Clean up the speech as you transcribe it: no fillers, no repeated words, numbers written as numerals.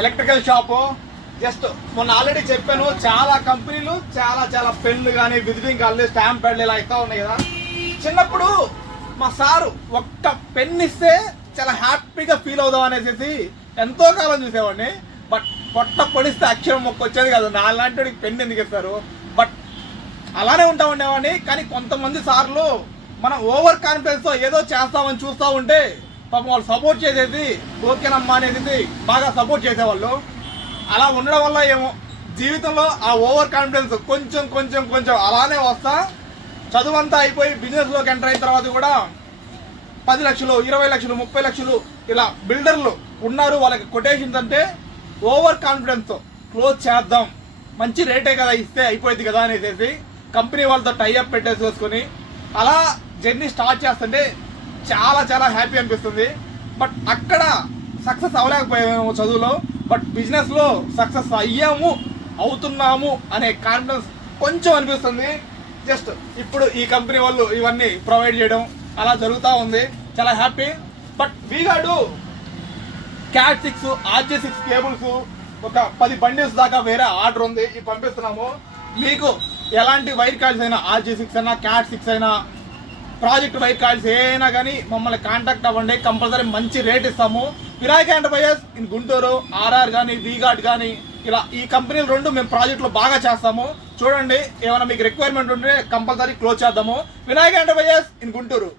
Electrical shop. Just మొన్న already చెప్పాను, చాలా కంపెనీలు చాలా పెన్లు కానీ విజిటింగ్ కార్డులు స్టాంప్ ప్యాడ్లు ఇలా ఇస్తా ఉన్నాయి కదా. చిన్నప్పుడు మా సారు ఒక్క పెన్ ఇస్తే చాలా హ్యాపీగా ఫీల్ అవుదాం అనేసి ఎంతో కాలం చూసేవాడిని. బట్ పొట్ట పొడిస్తే అక్షరం మొక్క వచ్చేది కాదు. నాలాంటి వాడికి పెన్ ఎందుకు ఇస్తారు? బట్ అలానే ఉంటా ఉండేవాడిని. కానీ కొంతమంది సార్లు మనం ఓవర్ కాన్ఫిడెన్స్తో ఏదో చేస్తామని చూస్తూ ఉంటే పాపం వాళ్ళు సపోర్ట్ చేసేది ఓకేనమ్మా అనేది బాగా సపోర్ట్ చేసేవాళ్ళు. అలా ఉండడం వల్ల ఏమో జీవితంలో ఆ ఓవర్ కాన్ఫిడెన్స్ కొంచెం అలానే వస్తా. చదువు అంతా అయిపోయి బిజినెస్లోకి ఎంటర్ అయిన తర్వాత కూడా 10 లక్షలు 20 లక్షలు 30 లక్షలు ఇలా బిల్డర్లు ఉన్నారు. వాళ్ళకి కొటేషన్స్ అంటే ఓవర్ కాన్ఫిడెన్స్తో క్లోజ్ చేద్దాం, మంచి రేటే కదా ఇస్తే అయిపోయింది కదా అనేసి కంపెనీ వాళ్ళతో టైఅప్ పెట్టేసుకొని అలా జర్నీ స్టార్ట్ చేస్తుంటే చాలా హ్యాపీ అనిపిస్తుంది. బట్ అక్కడ సక్సెస్ అవ్వలేకపోయాము చదువులో. బట్ బిజినెస్లో సక్సెస్ అవుతున్నాము అనే కాన్ఫిడెన్స్ కొంచెం అనిపిస్తుంది. జస్ట్ ఇప్పుడు ఈ కంపెనీ వాళ్ళు ఇవన్నీ ప్రొవైడ్ చేయడం అలా జరుగుతూ ఉంది, చాలా హ్యాపీ. బట్ వీగాడు క్యాట్ 6 RJ6 కేబుల్స్ ఒక 10 బండిల్స్ దాకా వేరే ఆర్డర్ ఉంది, ఇవి పంపిస్తున్నాము. మీకు ఎలాంటి వైర్ కార్డ్స్ అయినా RJ6 అయినా క్యాట్ 6 అయినా ప్రాజెక్ట్ వైర్ కార్డ్స్ ఏమైనా కానీ మమ్మల్ని కాంటాక్ట్ అవ్వండి, కంపల్సరీ మంచి రేట్ ఇస్తాము. Vinayaka enterprises in Guntur, RR కానీ వీగార్డ్ కానీ ఇలా ఈ కంపెనీలు రెండు మేము ప్రాజెక్టులు బాగా చేస్తాము. చూడండి, ఏమైనా మీకు రిక్వైర్మెంట్ ఉంటే కంపల్సరీ క్లోజ్ చేద్దాము. Vinayaka enterprises in Guntur.